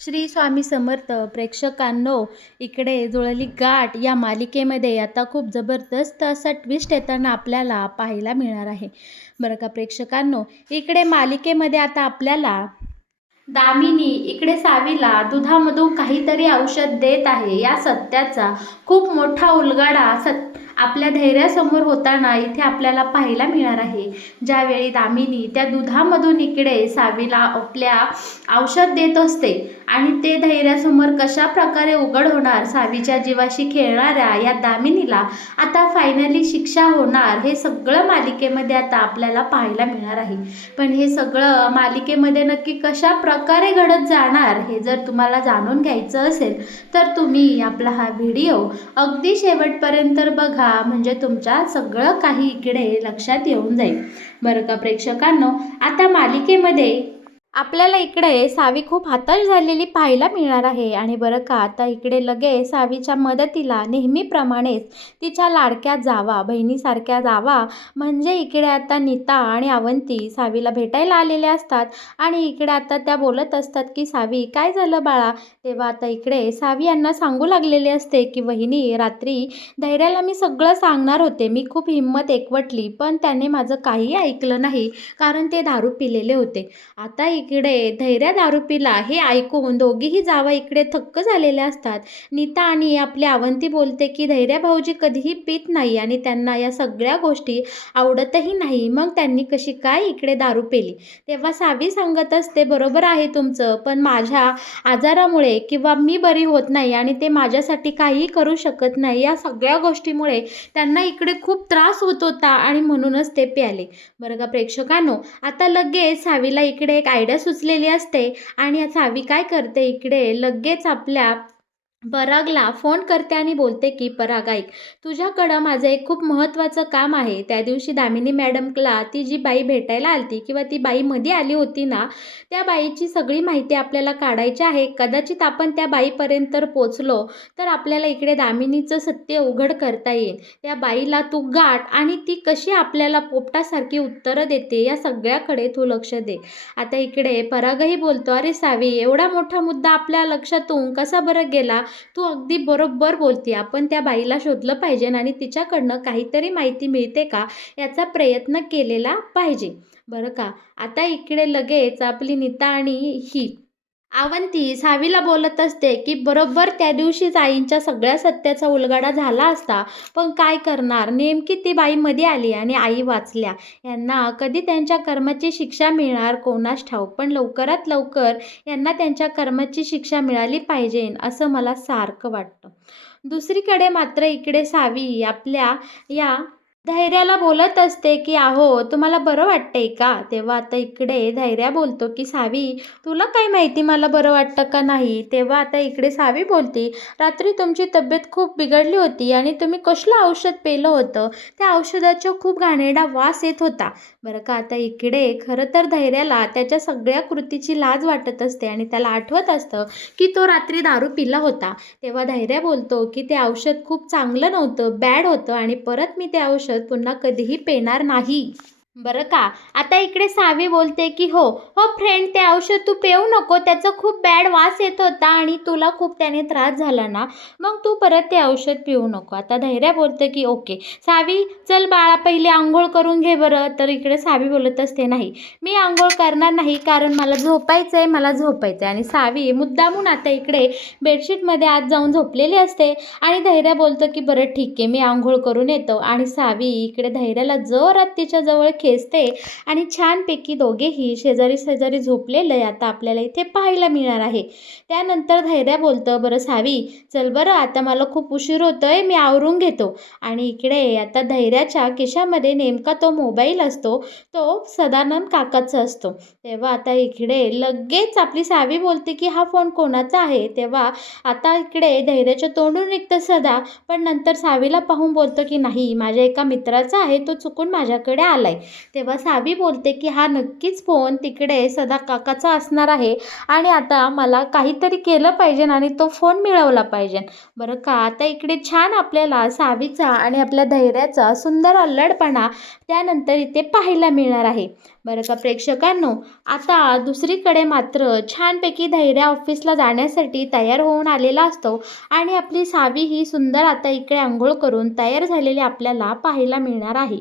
श्री स्वामी समर्थ प्रेक्षकांनो, इकडे जुळली गाठ या मालिकेमध्ये आता खूप जबरदस्त असा ट्विस्ट येताना आपल्याला पाहायला मिळणार आहे. बरं का प्रेक्षकांनो, इकडे मालिकेमध्ये आता आपल्याला दामिनी इकडे सावीला दुधामधून काहीतरी औषध देत आहे. या सत्याचा खूप मोठा उलगडा आपल्या धैर्यासमोर होताना इथे आपल्याला पाहायला मिळणार आहे. ज्यावेळी दामिनी त्या दुधामधून इकडे सावीला आपल्या औषध देत असते आणि ते धैर्यासमोर कशा प्रकारे उघड होणार, सावीच्या जीवाशी खेळणाऱ्या या दामिनीला आता फायनली शिक्षा होणार, हे सगळं मालिकेमध्ये आता आपल्याला पाहायला मिळणार आहे. पण हे सगळं मालिकेमध्ये नक्की कशा प्रकारे घडत जाणार हे जर तुम्हाला जाणून घ्यायचं असेल तर तुम्ही आपला हा व्हिडिओ अगदी शेवटपर्यंत बघा, म्हणजे तुमच्या सगळं काही इकडे लक्षात येऊन जाईल. बरं का प्रेक्षकांनो, आता मालिकेमध्ये आपल्याला इकडे सावी खूप हताश झालेली पाहायला मिळणार आहे. आणि बरं का, आता इकडे लगेच सावीच्या मदतीला नेहमीप्रमाणेच तिच्या लाडक्या जावा, बहिणीसारख्या जावा म्हणजे इकडे आता नीता आणि अवंती सावीला भेटायला आलेल्या असतात. आणि इकडे आता त्या बोलत असतात की सावी काय झालं बाळा. तेव्हा आता इकडे सावी यांना सांगू लागलेले असते की वहिनी, रात्री धैर्याला मी सगळं सांगणार होते, मी खूप हिंमत एकवटली पण त्याने माझं काही ऐकलं नाही, कारण ते दारू पिलेले होते. आता इकडे धैर्या दारू पिला हे ऐकून दोघीही जावा इकडे थक्क झालेल्या असतात. नीता आणि आपली अवंती बोलते की धैर्या भाऊजी कधीही पित नाही आणि त्यांना या सगळ्या गोष्टी आवडतही नाही, मग त्यांनी कशी काय इकडे दारू पिली. तेव्हा सावी सांगत असते बरोबर आहे तुमचं, पण माझ्या आजारामुळे किंवा मी बरी होत नाही आणि ते माझ्यासाठी काहीही करू शकत नाही, या सगळ्या गोष्टीमुळे त्यांना इकडे खूप त्रास होत होता आणि म्हणूनच ते प्याले. बरं का प्रेक्षकांनो, आता लगेच सावीला इकडे एक आयडिया सुचलेली असते आणि सावी काय करते, इकडे लगेच आपल्या परागला फोन करते आणि बोलते की पराग ऐक, तुझ्याकडं माझं एक खूप महत्त्वाचं काम आहे. त्या दिवशी दामिनी मॅडमला ती जी बाई भेटायला आलती किंवा ती बाई मध्ये आली होती ना, त्या बाईची सगळी माहिती आपल्याला काढायची आहे. कदाचित आपण त्या बाईपर्यंत पोचलो तर आपल्याला इकडे दामिनीचं सत्य उघड करता येईल. त्या बाईला तू गाठ आणि ती कशी आपल्याला पोपटासारखी उत्तरं देते या सगळ्याकडे तू लक्ष दे. आता इकडे परागही बोलतो, अरे सावी, एवढा मोठा मुद्दा आपल्या लक्षातून कसा बरं गेला. तू अगदी बरोबर बोलते, आपण त्या बाईला शोधलं पाहिजे आणि तिच्याकडनं काहीतरी माहिती मिळते का याचा प्रयत्न केलेला पाहिजे. बरं का, आता इकडे लगेच आपली नीता आणि ही अवंती सावीला बोलत असते की बरोबर त्या दिवशीच आईंच्या सगळ्या सत्याचा उलगडा झाला असता, पण काय करणार, नेमकी ती बाई मध्ये आली आणि आई वाचल्या. यांना कधी त्यांच्या कर्माची शिक्षा मिळणार कोणास ठाऊक, पण लवकरात लवकर यांना त्यांच्या कर्माची शिक्षा मिळाली पाहिजे असं मला सारखं वाटतं. दुसरीकडे मात्र इकडे सावी आपल्या या धैर्याला बोलत असते की अहो, तुम्हाला बरं वाटतंय का. तेव्हा आता इकडे धैर्या बोलतो की सावी, तुला काय माहिती मला बरं वाटतं का नाही. तेव्हा आता इकडे सावी बोलते, रात्री तुमची तब्येत खूप बिघडली होती आणि तुम्ही कसलं औषध पेलं होतं, त्या औषधाचा खूप घाणेरडा वास येत होता. बरं का, आता इकडे खरं तर धैर्याला त्याच्या सगळ्या कृतीची लाज वाटत असते आणि त्याला आठवत असतं की तो रात्री दारू पिला होता. तेव्हा धैर्य बोलतो की ते औषध खूप चांगलं नव्हतं, बॅड होतं आणि परत मी ते औषध पुन्हा कधीही पेणार नाही. बरं का, आता इकडे सावी बोलते की हो हो फ्रेंड, ते औषध तू पेऊ नको, त्याचं खूप बॅड वास येत होता आणि तुला खूप त्याने त्रास झाला ना, मग तू परत ते औषध पिऊ नको. आता धैर्य बोलते की ओके सावी, चल बाळा पहिले आंघोळ करून घे बरं. तर इकडे सावी बोलत असते नाही, मी आंघोळ करणार नाही, कारण मला झोपायचं आहे, मला झोपायचं आहे. आणि सावी मुद्दामून आता इकडे बेडशीटमध्ये आत जाऊन झोपलेली असते आणि धैर्य बोलतो की बरं ठीक आहे, मी आंघोळ करून येतो. आणि सावी इकडे धैर्याला जोरात तिच्या जवळ खेचते आणि छानपैकी दोघेही शेजारी शेजारी झोपलेलं आता आपल्याला इथे पाहायला मिळणार आहे. त्यानंतर धैर्य बोलतं, बरं सावी चल बरं, आता मला खूप उशीर होतोय, मी आवरून घेतो. आणि इकडे आता धैर्याच्या खिशामध्ये नेमका तो मोबाईल असतो, तो सदानंद काकाचा असतो. तेव्हा आता इकडे लगेच आपली सावी बोलते की हा फोन कोणाचा आहे. तेव्हा आता इकडे धैर्याच्या तोंडून निघतं सदा, पण नंतर सावीला पाहून बोलतो की नाही, माझ्या एका मित्राचा आहे, तो चुकून माझ्याकडे आलाय. तेव्हा सावी बोलते की हा नक्कीच फोन तिकडे सदा काकाचा असणार आहे आणि आता मला काहीतरी केलं पाहिजे आणि तो फोन मिळवला पाहिजे. बरं का, आता इकडे छान आपल्याला सावीचा आणि आपल्या धैर्याचा सुंदर अल्लडपणा त्यानंतर इथे पाहायला मिळणार आहे. बरं का प्रेक्षकांनो, आता दुसरीकडे मात्र छानपैकी धैर्य ऑफिसला जाण्यासाठी तयार होऊन आलेला असतो आणि आपली सावी ही सुंदर आता इकडे अंघोळ करून तयार झालेली आपल्याला पाहायला मिळणार आहे.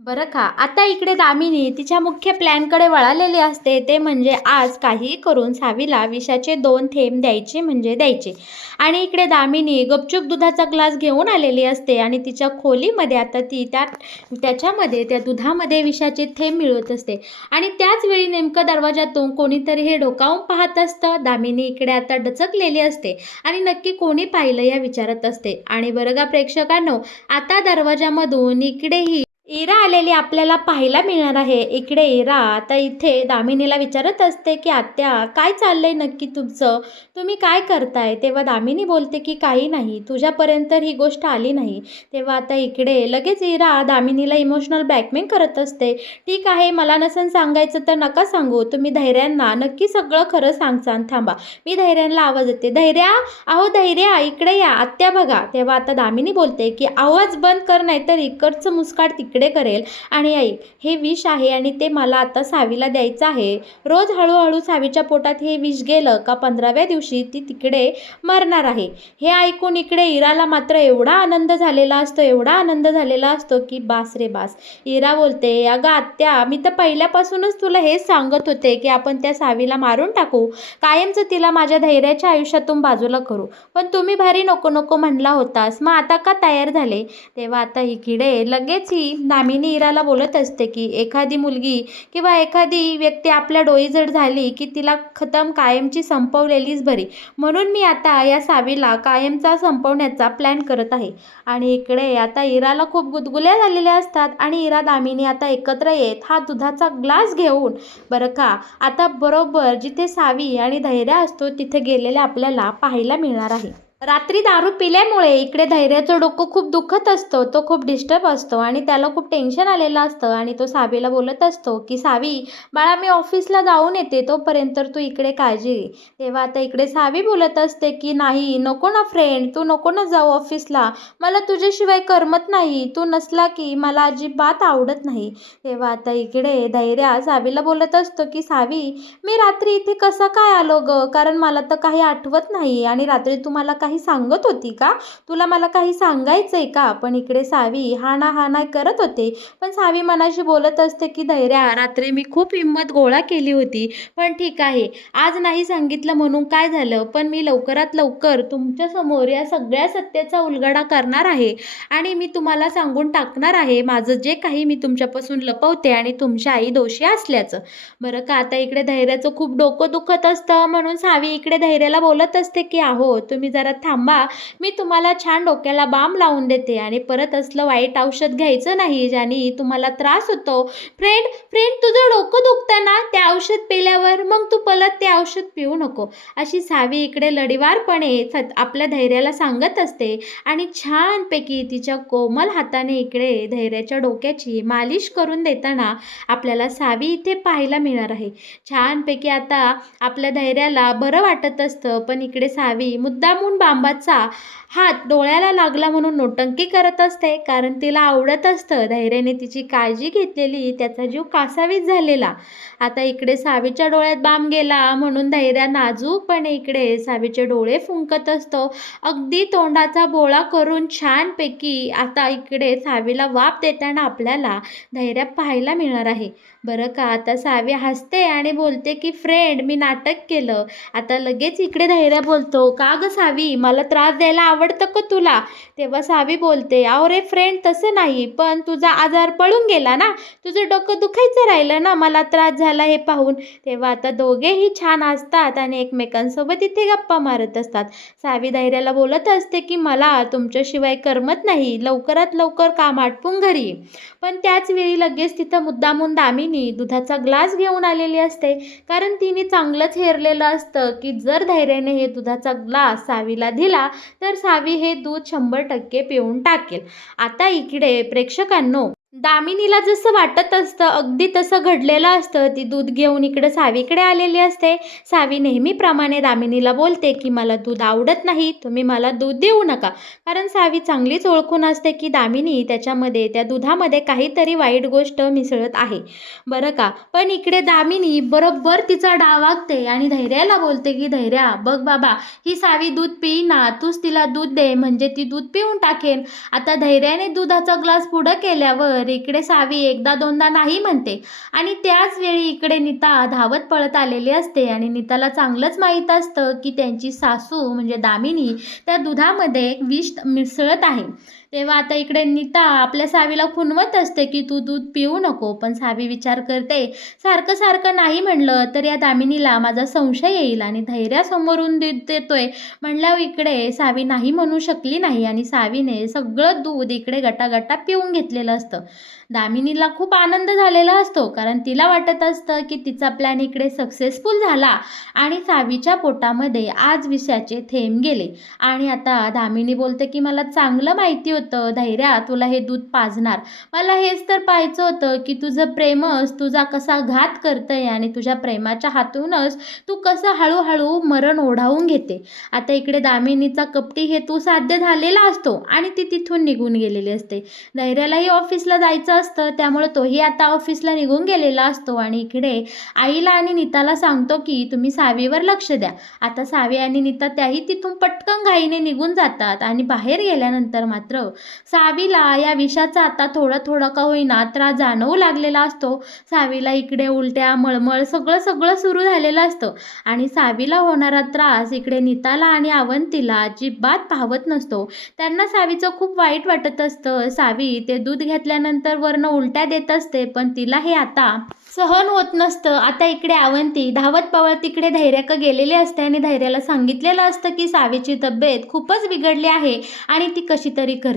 बरं का, आता इकडे दामिनी तिच्या मुख्य प्लॅनकडे वळालेली असते, ते म्हणजे आज काहीही करून सावीला विषाचे 2 थेंब द्यायचे म्हणजे द्यायचे. आणि इकडे दामिनी गपचूप दुधाचा ग्लास घेऊन आलेली असते आणि तिच्या खोलीमध्ये आता ती त्याच्यामध्ये त्या दुधामध्ये विषाचे थेंब मिळवत असते आणि त्याच वेळी नेमकं दरवाजातून कोणीतरी हे डोकावून पाहत असतं. दामिनी इकडे आता डचकलेली असते आणि नक्की कोणी पाहिलं या विचारत असते. आणि बरं का प्रेक्षकांनो, आता दरवाजामधून इकडेही इरा आलेली आपल्याला पाहायला मिळणार आहे. इकडे इरा आता इथे दामिनीला विचारत असते की आत्या, काय चाललंय नक्की तुमचं, तुम्ही काय करताय? तेव्हा दामिनी बोलते की काही नाही, तुझ्यापर्यंत ही गोष्ट आली नाही. तेव्हा आता इकडे लगेच इरा दामिनीला इमोशनल ब्लॅकमेल करत असते. ठीक आहे, मला नसेल सांगायचं तर नका सांगू, तुम्ही धैर्यांना नक्की सगळं खरं सांगसान. थांबा, मी धैर्यांना आवाज देते. धैर्या, अहो धैर्या, इकडे या, आत्या बघा. तेव्हा आता दामिनी बोलते की आवाज बंद कर, नाहीतर इकडचं मुस्काट तिकडे करेल. आणि ऐक, हे विष आहे आणि ते मला आता सावीला द्यायचं आहे. रोज हळूहळू सावीच्या पोटात हे विष गेलं का 15व्या दिवशी ती तिकडे मरणार आहे. हे ऐकून इकडे इराला मात्र एवढा आनंद झालेला असतो की बास रे बास. इरा बोलते, अगं आत्या, मी तर पहिल्यापासूनच तुला हेच सांगत होते की आपण त्या सावीला मारून टाकू, कायमचं तिला माझ्या धैर्याच्या आयुष्यातून बाजूला करू, पण तुम्ही भारी नको नको म्हणला होतास, मग आता का तयार झाले? तेव्हा आता इकडे लगेच ही दामिनी इराला बोलत असते की एखादी मुलगी किंवा एखादी व्यक्ती आपल्या डोईजड झाली की तिला खतम कायमची संपवलेलीच बरी, म्हणून मी आता या सावीला कायमचा संपवण्याचा प्लॅन करत आहे. आणि इकडे आता इराला खूप गुदगुल्या झालेल्या असतात आणि इरा दामिनी आता एकत्र येत हा दुधाचा ग्लास घेऊन, बरं का, आता बरोबर जिथे सावी आणि धैर्य असतो तिथे गेलेले आपल्याला पाहायला मिळणार आहे. रात्री दारू पिल्यामुळे इकडे धैर्याचं डोकं खूप दुखत असतं, तो खूप डिस्टर्ब असतो आणि त्याला खूप टेन्शन आलेलं असतं आणि तो सावीला बोलत असतो की सावी बाळा, मी ऑफिसला जाऊन येते, तोपर्यंत तू इकडे काळजी घे. तेव्हा आता इकडे सावी बोलत असते की नाही, नको ना फ्रेंड, तू नको ना जाऊ ऑफिसला, मला तुझ्याशिवाय करमत नाही, तू नसला की मला अजिबात आवडत नाही. तेव्हा आता इकडे धैर्य सावीला बोलत असतो की सावी, मी रात्री इथे कसा काय आलो ग, कारण मला तर काही आठवत नाही आणि रात्री तू मला काही सांगत होती का, तुला मला काही सांगायचंय का? पण इकडे सावी हा ना करत होते, पण सावी मनाशी बोलत असते की धैर्या, रात्री मी खूप हिंमत गोळा केली होती, पण ठीक आहे, आज नाही सांगितलं म्हणून काय झालं, पण मी लवकरात लवकर तुमच्या समोर या सगळ्या सत्याचा उलगडा करणार आहे आणि मी तुम्हाला सांगून टाकणार आहे माझं जे काही मी तुमच्यापासून लपवते आणि तुमच्या आई दोषी असल्याचं. बरं का, आता इकडे धैर्याचं खूप डोकं दुखत असतं, म्हणून सावी इकडे धैर्याला बोलत असते की अहो तुम्ही जरा थांबा, मी तुम्हाला छान डोक्याला बाम लावून देते आणि परत असलं वाईट औषध घ्यायचं नाही ज्याने तुम्हाला त्रास होतो. फ्रेंड फ्रेंड तुझं डोकं दुखतं ना, ते औषध पिल्यावर मग तू परत ते औषध पिऊ नको, अशी सावी इकडे लढीवारपणे आपल्या धैर्याला सांगत असते आणि छानपैकी तिच्या कोमल हाताने इकडे धैर्याच्या डोक्याची मालिश करून देताना आपल्याला सावी इथे पाहायला मिळणार आहे. छानपैकी आता आपल्या धैर्याला बरं वाटत असतं, पण इकडे सावी मुद्दामून बांबाचा हात डोळ्याला लागला म्हणून नोटंकी करत असते, कारण तिला आवडत असतं धैर्याने तिची काळजी घेतलेली, त्याचा जीव कासावीस झालेला. आता इकडे सावीच्या डोळ्यात बाम गेला म्हणून धैर्य नाजूकपणे इकडे सावीचे डोळे फुंकत असतो, अगदी तोंडाचा बोळा करून छानपैकी आता इकडे सावीला वाप देताना आपल्याला धैर्य पाहायला मिळणार आहे. बरं का, आता सावी हसते आणि बोलते की फ्रेंड, मी नाटक केलं. आता लगेच इकडे धैर्य बोलतो, का गं सावी, मला त्रास द्यायला आवडतं का तुला? तेव्हा सावी बोलते, अहो रे फ्रेंड, तसं नाही, पण तुझा आजार पळून गेला ना, तुझं डोकं दुखायचं राहिलं ना मला त्रास झाला हे पाहून. तेव्हा आता दोघेही छान हसतात आणि एकमेकांसोबत इथे गप्पा मारत असतात. सावी धैर्याला बोलत असते की मला तुमच्याशिवाय करमत नाही, लवकरात लवकर काम आटपून घरी ये. पण त्याच वेळी लगेच तिथं मुद्दामून दामिनी दुधाचा ग्लास घेऊन आलेली असते, कारण तिने चांगलंच हेरलेलं असतं की जर धैर्याने हे दुधाचा ग्लास सावीला दिला तर सावी हे दूध 100% पिऊन टाकेल. आता इकडे प्रेक्षकांनो, दामिनीला जसं वाटत असतं अगदी तसं घडलेलं असतं. ती दूध घेऊन इकडं सावीकडे आलेली असते. सावी नेहमीप्रमाणे दामिनीला बोलते की मला दूध आवडत नाही, तुम्ही मला दूध देऊ नका. कारण सावी चांगलीच ओळखून असते की दामिनी त्याच्यामध्ये त्या दुधामध्ये काहीतरी वाईट गोष्ट मिसळत आहे, बरं का. पण इकडे दामिनी बरोबर तिचा डाव आखते आणि धैर्याला बोलते की धैर्या बघ बाबा, ही सावी दूध पिईना, तूच तिला दूध दे म्हणजे ती दूध पिऊन टाकेल. आता धैर्याने दुधाचा ग्लास पुढं केल्यावर इकडे सावी एकदा दोनदा नाही म्हणते आणि त्याच वेळी इकडे नीता धावत पळत आलेली असते आणि नीताला चांगलंच माहीत असतं की त्यांची सासू म्हणजे दामिनी त्या दुधामध्ये विष मिसळत आहे. तेव्हा आता इकडे नीता आपल्या सावीला खुणवत असते की तू दूध पिऊ नको, पण सावी विचार करते सारखं सारखं नाही म्हणलं तर या दामिनीला माझा संशय येईल आणि धैर्यासमोरून देतोय म्हणल्यावर इकडे सावी नाही म्हणू शकली नाही आणि सावीने सगळं दूध इकडे गटागटा पिऊन घेतलेलं असतं. दामिनीला खूप आनंद झालेला असतो कारण तिला वाटत असतं की तिचा प्लॅन इकडे सक्सेसफुल झाला आणि सावीच्या पोटामध्ये आज विषाचे थेंब गेले. आणि आता दामिनी बोलते की मला चांगलं माहिती होतं धैर्या तुला हे दूध पाजणार, मला हेच तर पाहायचं होतं की तुझं प्रेमच तुझा कसा घात करतंय आणि तुझ्या प्रेमाच्या हातूनच तू कसं हळूहळू मरण ओढावून घेते. आता इकडे दामिनीचा कपटी हेतू साध्य झालेला असतो आणि ती तिथून निघून गेलेली असते. धैर्यालाही ऑफिसला जायचं असतं त्यामुळे तोही आता ऑफिसला निघून गेलेला असतो आणि इकडे आईला आणि नीताला सांगतो की तुम्ही सावीवर लक्ष द्या. आता सावी आणि नीता त्याही तिथून पटकन घाईने निघून जातात आणि बाहेर गेल्यानंतर मात्र सावीला या विषाचा आता थोडा थोडा का होईना त्रास जाणवू लागलेला असतो. सावीला इकडे उलट्या मळमळ सगळं सगळं सुरू झालेलं असतं आणि सावीला होणारा त्रास इकडे नीताला आणि अवंतीला अजिबात पाहवत नसतो. त्यांना सावीचं खूप वाईट वाटत असतं. सावी ते दूध घेतल्यानंतर वरनं उलट्या देत असते पण तिला हे आता सहन होत नसतं. आता इकडे अवंती धावत पवत इकडे धैर्याकडे गेलेली असते आणि धैर्याला सांगितलेलं असतं की सावीची तब्येत खूपच बिघडली आहे आणि ती कशी तरी करते.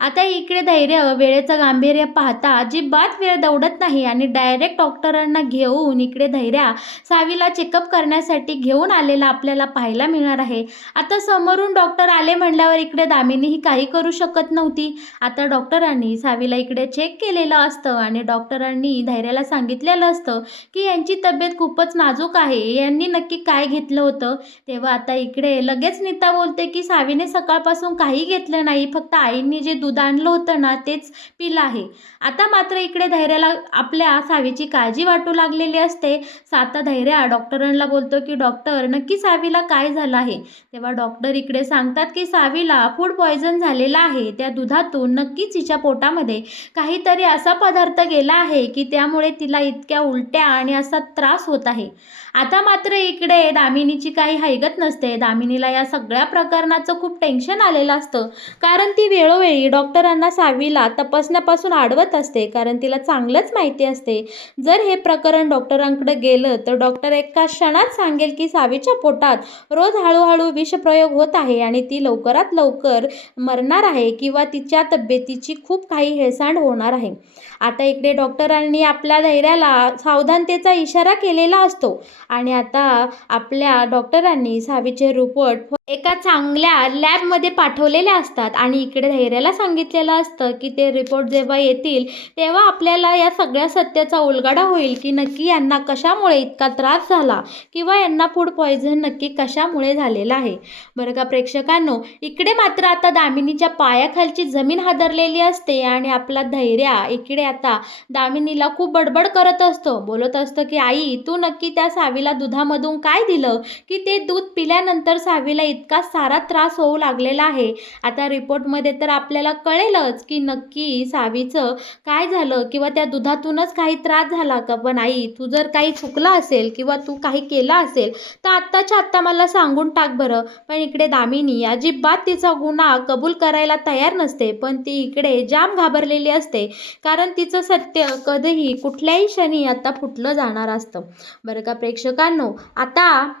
आता इकडे धैर्य वेळेचं गांभीर्य पाहता अजिबात वेळ दौडत नाही आणि डायरेक्ट डॉक्टरांना घेऊन इकडे धैर्या सावीला चेकअप करण्यासाठी घेऊन आलेला आपल्याला पाहायला मिळणार आहे. आता समोरून डॉक्टर आले म्हणल्यावर इकडे दामिनी ही काही करू शकत नव्हती. आता डॉक्टरांनी सावीला इकडे चेक केलेलं असतं आणि डॉक्टरांनी धैर्याला सांगितलेलं असतं की यांची तब्येत खूपच नाजूक आहे, यांनी नक्की काय घेतलं होतं. तेव्हा आता इकडे लगेच नीता बोलते की सावीने सकाळपासून काही घेतलं नाही, फक्त आईंनी जे दूध आणलं होतं ना तेच पिलं आहे. आता मात्र इकडे धैर्याला आपल्या सावीची काळजी वाटू लागलेली असते. आता धैर्या डॉक्टरांना बोलतो की डॉक्टर नक्की सावीला काय झालं आहे. तेव्हा डॉक्टर इकडे सांगतात की सावीला फूड पॉयझन झालेला आहे, त्या दुधातून नक्कीच तिच्या पोटामध्ये काहीतरी असा पदार्थ गेला आहे की त्यामुळे तिला इतक्या उलट्या आणि असा त्रास होत आहे. आता मात्र इकडे दामिनीची काही हयगत नसते. दामिनीला या सगळ्या प्रकरणाचं खूप टेन्शन आलेलं असतं कारण ती वेळोवेळी डॉक्टरांना सावीला तपासण्यापासून अडवत असते कारण तिला चांगलंच माहिती असते जर हे प्रकरण डॉक्टरांकडे गेलं तर डॉक्टर एका क्षणात सांगेल की सावीच्या पोटात रोज हळूहळू विषप्रयोग होत आहे आणि ती लवकरात लवकर मरणार आहे किंवा तिच्या तब्येतीची खूप काही हेळसांड होणार आहे. आता इकडे डॉक्टरांनी आपल्या धैर्याला सावधानतेचा इशारा केलेला असतो आणि आता आपल्या डॉक्टरांनी सावीचे रिपोर्ट एका चांगल्या लॅबमध्ये पाठवलेले असतात आणि इकडे धैर्याला सांगितलेलं असतं की ते रिपोर्ट जेव्हा येतील तेव्हा आपल्याला या सगळ्या सत्याचा उलगडा होईल की नक्की यांना कशामुळे इतका त्रास झाला किंवा यांना फूड पॉयझन नक्की कशामुळे झालेलं आहे. बरं का प्रेक्षकांनो, इकडे मात्र आता दामिनीच्या पायाखालची जमीन हादरलेली असते आणि आपला धैर्या इकडे आता दामिनीला खूप बडबड करत असतो, बोलत असतं की आई तू नक्की त्या सावीला दुधामधून काय दिलं की ते दूध पिल्यानंतर सावीला इतका सारा त्रास होऊ लागलेला आहे. आता रिपोर्टमध्ये तर आपल्याला कळेलच की नक्की सावीचं काय झालं किंवा त्या दुधातूनच काही त्रास झाला का. पण आई तू जर काही चुकलं असेल किंवा तू काही केलं असेल तर आत्ताच्या आत्ता मला सांगून टाक बरं. पण इकडे दामिनी अजिबात तिचा गुन्हा कबूल करायला तयार नसते पण ती इकडे जाम घाबरलेली असते कारण तिचं सत्य कधीही कुठल्याही क्षणी आता फुटलं जाणार असतं. बरं का प्रेक्षकांनो, आता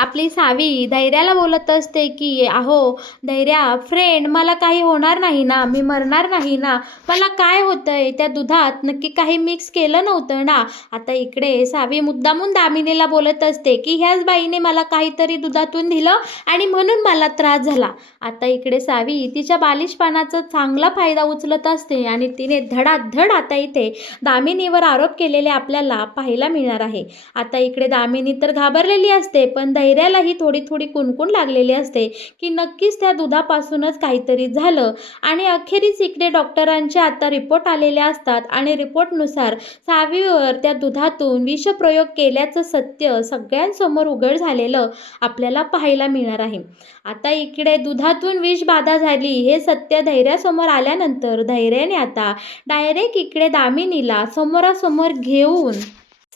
आपली सावी धैर्याला बोलत असते की अहो धैर्या फ्रेंड, मला काही होणार नाही ना, मी मरणार नाही ना, मला काय होतंय, त्या दुधात नक्की काही मिक्स केलं नव्हतं ना. आता इकडे सावी मुद्दामून दामिनीला बोलत असते की ह्याच बाईने मला काहीतरी दुधातून दिलं आणि म्हणून मला त्रास झाला. आता इकडे सावी तिच्या बालिशपणाचा चांगला फायदा उचलत असते आणि तिने धडाधड आता इथे दामिनीवर आरोप केलेले आपल्याला पाहायला मिळणार आहे. आता इकडे दामिनी तर घाबरलेली असते, पण धैर्यालाही थोडी थोडी कुणकुण लागलेली असते की नक्कीच त्या दुधापासूनच काहीतरी झालं. आणि अखेरीस इकडे डॉक्टरांचे आता रिपोर्ट आलेले असतात आणि रिपोर्टनुसार सावीवर त्या दुधातून विषप्रयोग केल्याचं सत्य सगळ्यांसमोर उघड झालेलं आपल्याला पाहायला मिळणार आहे. आता इकडे दुधातून विषबाधा झाली हे सत्य धैर्यासमोर आल्यानंतर धैर्याने आता डायरेक्ट इकडे दामिनीला समोरासमोर घेऊन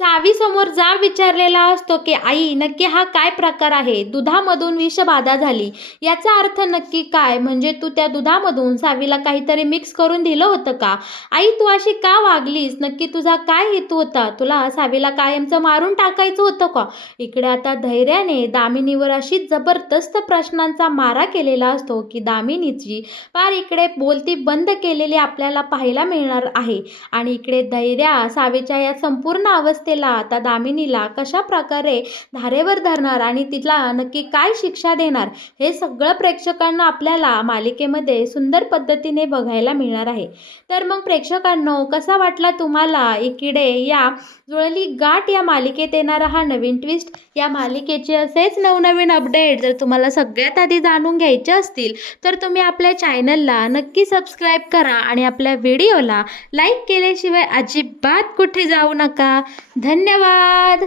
सावीसमोर जाब विचारलेला असतो की आई, नक्की हा काय प्रकार आहे? दुधामधून विषबाधा झाली याचा अर्थ नक्की काय? म्हणजे तू त्या दुधामधून सावीला काहीतरी मिक्स करून दिलं होतं का? आई, तू अशी का वागलीस? नक्की तुझा काय हेतू होता? तुला सावीला कायमचं मारून टाकायचं होतं का? इकडे आता धैर्याने दामिनीवर अशी जबरदस्त प्रश्नांचा मारा केलेला असतो की दामिनीची फार इकडे बोलती बंद केलेली आपल्याला पाहायला मिळणार आहे. आणि इकडे धैर्या सावीच्या या संपूर्ण अवस्थेला आता दामिनीला कशा प्रकारे धारेवर धरणार आणि तिला नक्की काय शिक्षा देणार हे सगळं प्रेक्षकांना आपल्याला मालिकेमध्ये सुंदर पद्धतीने बघायला मिळणार आहे. तर मग प्रेक्षकांनो, कसा वाटला तुम्हाला इकडे या जुळली गाठ या मालिकेत येणारा हा नवीन ट्विस्ट? या मालिकेचे असेच नवनवीन अपडेट जर तुम्हाला सगळ्यात आधी जाणून घ्यायचे असतील तर तुम्ही आपल्या चॅनलला नक्की सबस्क्राईब करा आणि आपल्या व्हिडिओला लाईक केल्याशिवाय अजिबात कुठे जाऊ नका. धन्यवाद.